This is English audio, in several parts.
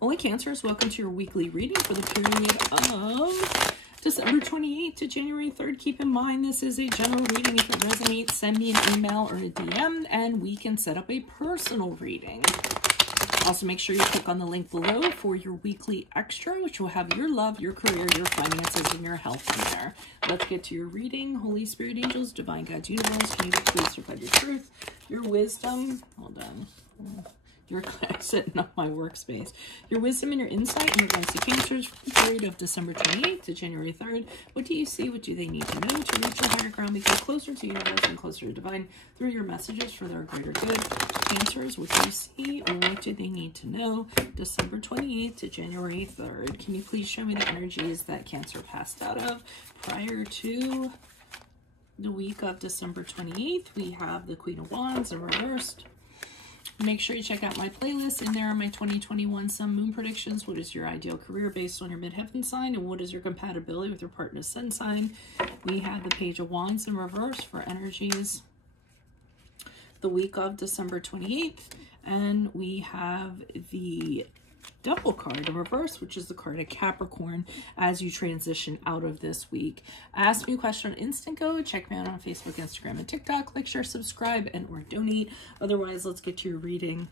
Holy Cancers, welcome to your weekly reading for the period of December 28th to January 3rd. Keep in mind, this is a general reading. If it resonates, send me an email or a DM, and we can set up a personal reading. Also, make sure you click on the link below for your weekly extra, which will have your love, your career, your finances, and your health in there. Let's get to your reading. Holy Spirit, angels, divine guides, universe, can you please provide your truth, your wisdom? Hold on. You're sitting on my workspace. Your wisdom and your insight in regards to Cancers for the period of December 28th to January 3rd. What do you see? What do they need to know to reach your higher ground? Become closer to universe and closer to divine through your messages for their greater good. Cancers, what do you see or what do they need to know? December 28th to January 3rd. Can you please show me the energies that Cancer passed out of prior to the week of December 28th? We have the Queen of Wands in reversed. Make sure you check out my playlist. In there are my 2021 Sun Moon predictions. What is your ideal career based on your midheaven sign? And what is your compatibility with your partner's sun sign? We have the Page of Wands in reverse for energies the week of December 28th. And we have the Devil card in reverse, which is the card of Capricorn as you transition out of this week. Ask me a question on Instant Go. Check me out on Facebook, Instagram, and TikTok. Like, share, subscribe, and or donate. Otherwise, let's get to your reading.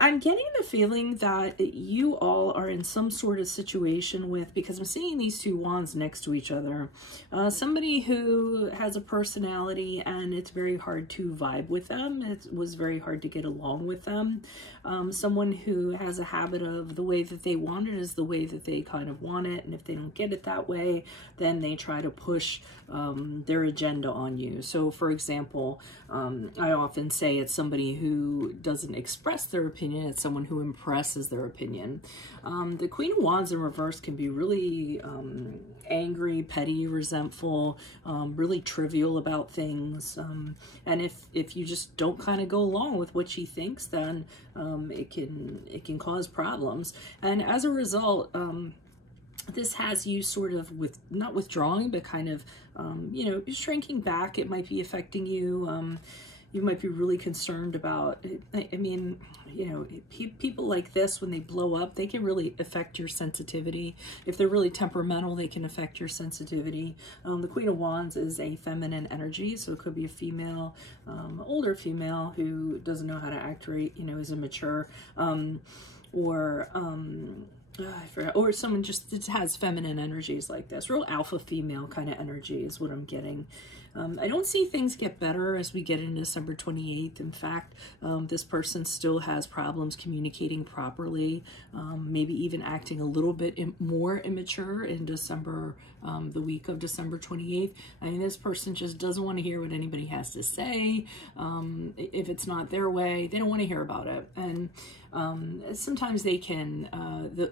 I'm getting the feeling that you all are in some sort of situation with, because I'm seeing these two wands next to each other, somebody who has a personality and it's very hard to vibe with them. It was very hard to get along with them. Someone who has a habit of the way that they want it is the way that they kind of want it. And if they don't get it that way, then they try to push their agenda on you. So for example, I often say it's somebody who doesn't express their opinion, it's someone who impresses their opinion. The Queen of Wands in reverse can be really angry, petty, resentful, really trivial about things. And if you just don't kind of go along with what she thinks, then it can cause problems. And as a result, this has you sort of not withdrawing, but kind of, you know, shrinking back. It might be affecting you. You might be really concerned about, I mean, you know, people like this, when they blow up, they can really affect your sensitivity. If they're really temperamental, they can affect your sensitivity. The Queen of Wands is a feminine energy, so it could be a female, older female who doesn't know how to act right, you know, is immature, or I forgot, or someone just has feminine energies like this. Real alpha female kind of energy is what I'm getting. I don't see things get better as we get into December 28th. In fact, this person still has problems communicating properly, maybe even acting a little bit more immature in December, the week of December 28th. I mean, this person just doesn't want to hear what anybody has to say. If it's not their way, they don't want to hear about it. And sometimes they can,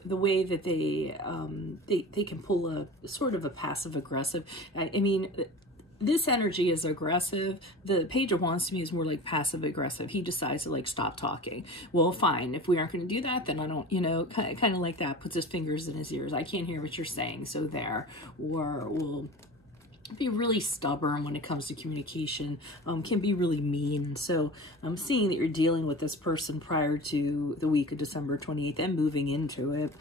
the way that they can pull a sort of a passive aggressive, I mean, this energy is aggressive. The Page of Wands to me is more like passive aggressive. He decides to like stop talking. Well, fine. If we aren't going to do that, then I don't, you know, kind of like that. Puts his fingers in his ears. I can't hear what you're saying. So there. Or will be really stubborn when it comes to communication, can be really mean. So I'm seeing that you're dealing with this person prior to the week of December 28th and moving into it.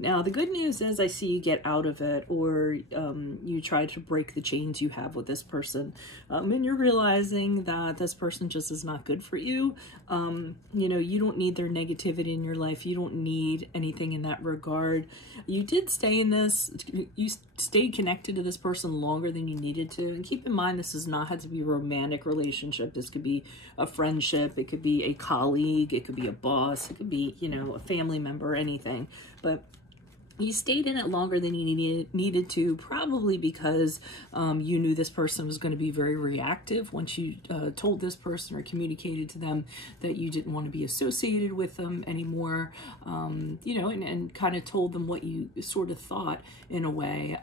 Now, the good news is I see you get out of it, or you try to break the chains you have with this person, and you're realizing that this person just is not good for you. You know, you don't need their negativity in your life. You don't need anything in that regard. You did stay in this, you stayed connected to this person longer than you needed to. And keep in mind, this does not have to be a romantic relationship. This could be a friendship. It could be a colleague. It could be a boss. It could be, you know, a family member, anything. But you stayed in it longer than you needed to, probably because you knew this person was going to be very reactive once you told this person or communicated to them that you didn't want to be associated with them anymore, you know, and kind of told them what you sort of thought in a way.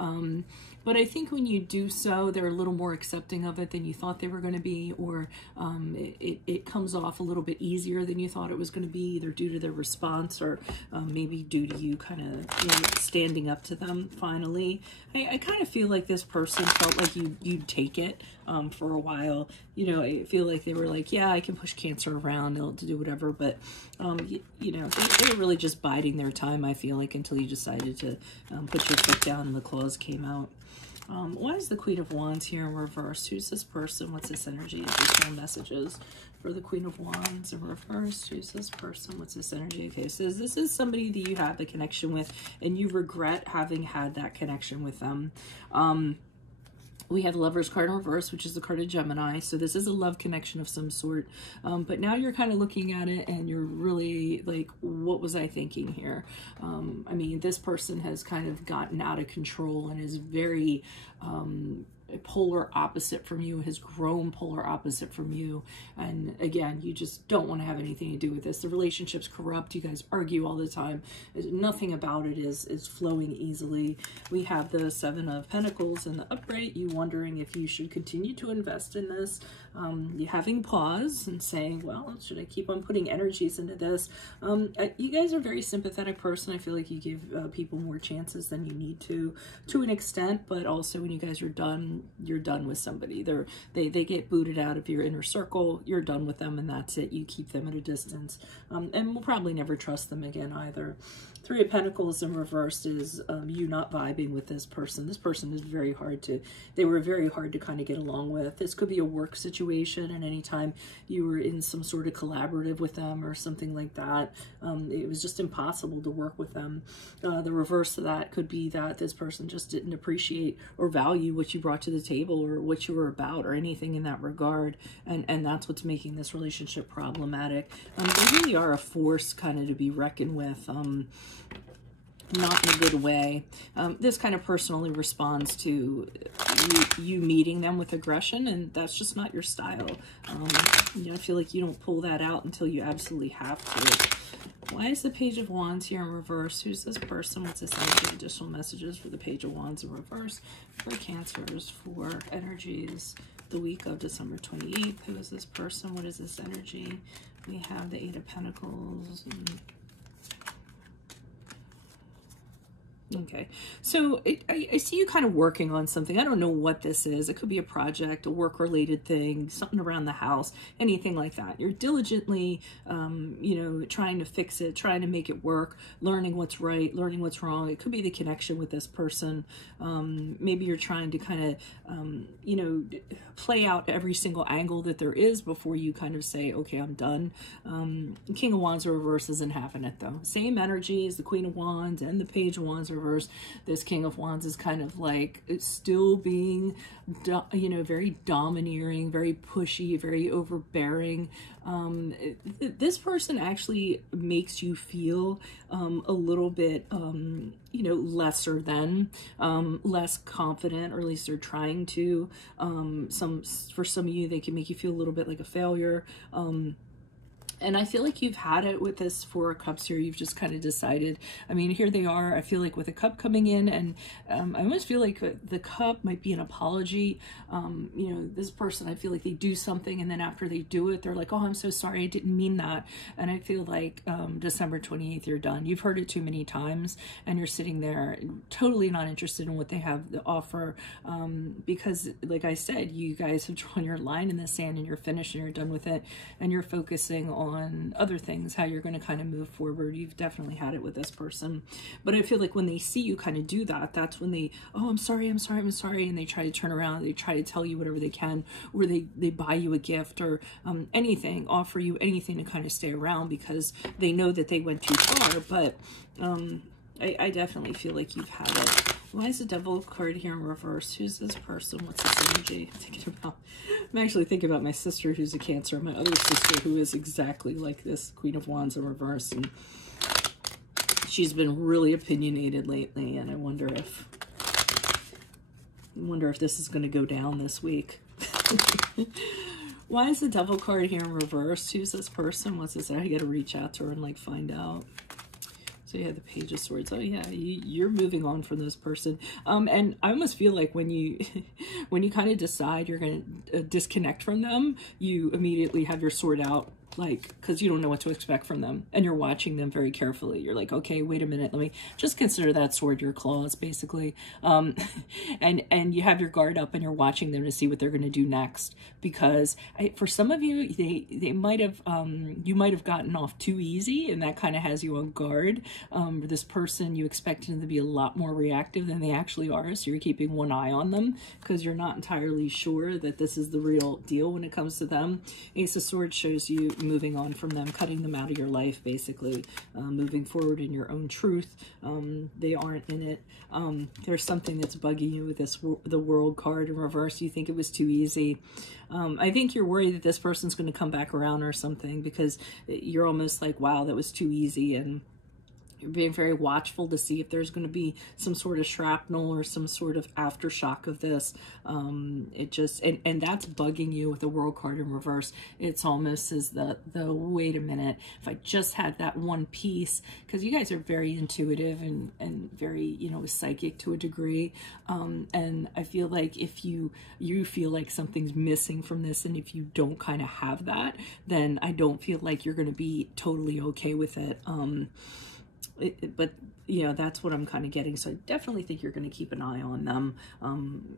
But I think when you do so, they're a little more accepting of it than you thought they were going to be, or it comes off a little bit easier than you thought it was going to be, either due to their response or maybe due to you kind of, you know, standing up to them finally. I kind of feel like this person felt like you'd take it for a while. You know, I feel like they were like, yeah, I can push Cancer around, they'll do whatever, but you know, they were really just biding their time, I feel like, until you decided to put your foot down and the claws came out. Why is the Queen of Wands here in reverse? Who's this person? What's this energy? Additional messages for the Queen of Wands in reverse. Who's this person? What's this energy? Okay, so this is somebody that you have a connection with and you regret having had that connection with them. We have Lover's card in reverse, which is the card of Gemini. So this is a love connection of some sort. But now you're kind of looking at it and you're really like, what was I thinking here? I mean, this person has kind of gotten out of control and is very polar opposite from you, has grown polar opposite from you. And again, you just don't want to have anything to do with this. The relationship's corrupt. You guys argue all the time. Nothing about it is flowing easily. We have the Seven of Pentacles in the upright. You wondering if you should continue to invest in this. You having pause and saying, well, should I keep on putting energies into this? You guys are a very sympathetic person. I feel like you give people more chances than you need to an extent, but also when you guys are done, you're done with somebody. They get booted out of your inner circle. You're done with them and that's it. You keep them at a distance. And we'll probably never trust them again either. Three of Pentacles in reverse is you not vibing with this person. This person is very hard to, they were very hard to kind of get along with. This could be a work situation, and anytime you were in some sort of collaborative with them or something like that, it was just impossible to work with them. The reverse of that could be that this person just didn't appreciate or value what you brought to the table or what you were about or anything in that regard, and that's what's making this relationship problematic. They really are a force kind of to be reckoned with. Not in a good way. This kind of personally responds to you meeting them with aggression, and that's just not your style. You know, I feel like you don't pull that out until you absolutely have to. Why is the Page of Wands here in reverse? Who's this person? What's this energy? Additional messages for the Page of Wands in reverse for Cancers, for energies the week of December 28th. Who is this person? What is this energy? We have the Eight of Pentacles. Okay, so I see you kind of working on something. I don't know what this is. It could be a project, a work-related thing, something around the house, anything like that. You're diligently, you know, trying to fix it, trying to make it work, learning what's right, learning what's wrong. It could be the connection with this person. Maybe you're trying to kind of, you know, play out every single angle that there is before you kind of say, okay, I'm done. King of Wands reverse isn't having it, though. Same energy as the Queen of Wands and the Page of Wands reverse. This King of Wands is kind of like, it's still being, you know, very domineering, very pushy, very overbearing. This person actually makes you feel a little bit, you know, lesser than, less confident, or at least they're trying to. For some of you, they can make you feel a little bit like a failure. And I feel like you've had it with this Four of Cups here. You've just kind of decided. I mean, here they are. I feel like with a cup coming in, and I almost feel like the cup might be an apology. You know, this person, I feel like they do something, and then after they do it, they're like, oh, I'm so sorry, I didn't mean that. And I feel like December 28th, you're done. You've heard it too many times, and you're sitting there totally not interested in what they have to offer. Because, like I said, you guys have drawn your line in the sand, and you're finished, and you're done with it, and you're focusing on other things, how you're going to kind of move forward. You've definitely had it with this person, but I feel like when they see you kind of do that, that's when they, oh, I'm sorry, I'm sorry, I'm sorry, and they try to turn around, they try to tell you whatever they can, or they buy you a gift, or anything, offer you anything to kind of stay around because they know that they went too far. But I definitely feel like you've had it. Why is the Devil card here in reverse? Who's this person? What's this energy? I'm actually thinking about my sister who's a Cancer, my other sister who is exactly like this, Queen of Wands in reverse, and she's been really opinionated lately, and I wonder if this is going to go down this week. Why is the Devil card here in reverse? Who's this person? What's this? I got to reach out to her and like find out. So you have the Page of Swords. Oh yeah, you're moving on from this person. And I almost feel like when you when you kind of decide you're going to disconnect from them, you immediately have your sword out like, because you don't know what to expect from them, and you're watching them very carefully. You're like, okay, wait a minute, let me just consider that sword your claws, basically. And you have your guard up, and you're watching them to see what they're going to do next, because for some of you, they might have, you might have gotten off too easy, and that kind of has you on guard. This person, you expect them to be a lot more reactive than they actually are, so you're keeping one eye on them, because you're not entirely sure that this is the real deal when it comes to them. Ace of Swords shows you moving on from them, cutting them out of your life, basically, moving forward in your own truth. They aren't in it. There's something that's bugging you with the World card in reverse. You think it was too easy. I think you're worried that this person's going to come back around or something, because you're almost like, wow, that was too easy, and you're being very watchful to see if there's going to be some sort of shrapnel or some sort of aftershock of this. It just, and that's bugging you with the World card in reverse. It's almost as the wait a minute, if I just had that one piece, because you guys are very intuitive and very, you know, psychic to a degree. And I feel like if you feel like something's missing from this, and if you don't kind of have that, then I don't feel like you're going to be totally okay with it. But you know, that's what I'm kind of getting. So I definitely think you're going to keep an eye on them,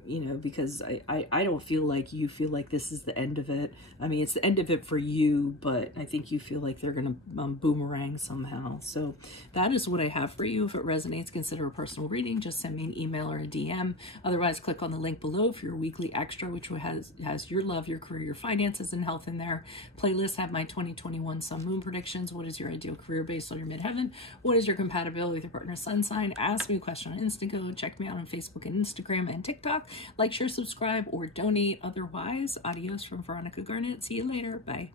you know, because I don't feel like you feel like this is the end of it. I mean, it's the end of it for you, but I think you feel like they're going to boomerang somehow. So that is what I have for you. If it resonates, consider a personal reading. Just send me an email or a DM. Otherwise, click on the link below for your weekly extra, which has your love, your career, your finances, and health in there. Playlists have my 2021 Sun Moon predictions. What is your ideal career based on your midheaven? What is your compatibility with your partner sun sign? Ask me a question on Instago. Check me out on Facebook and Instagram and TikTok. Like, share, subscribe, or donate. Otherwise, adios from Veronica Garnett. See you later. Bye.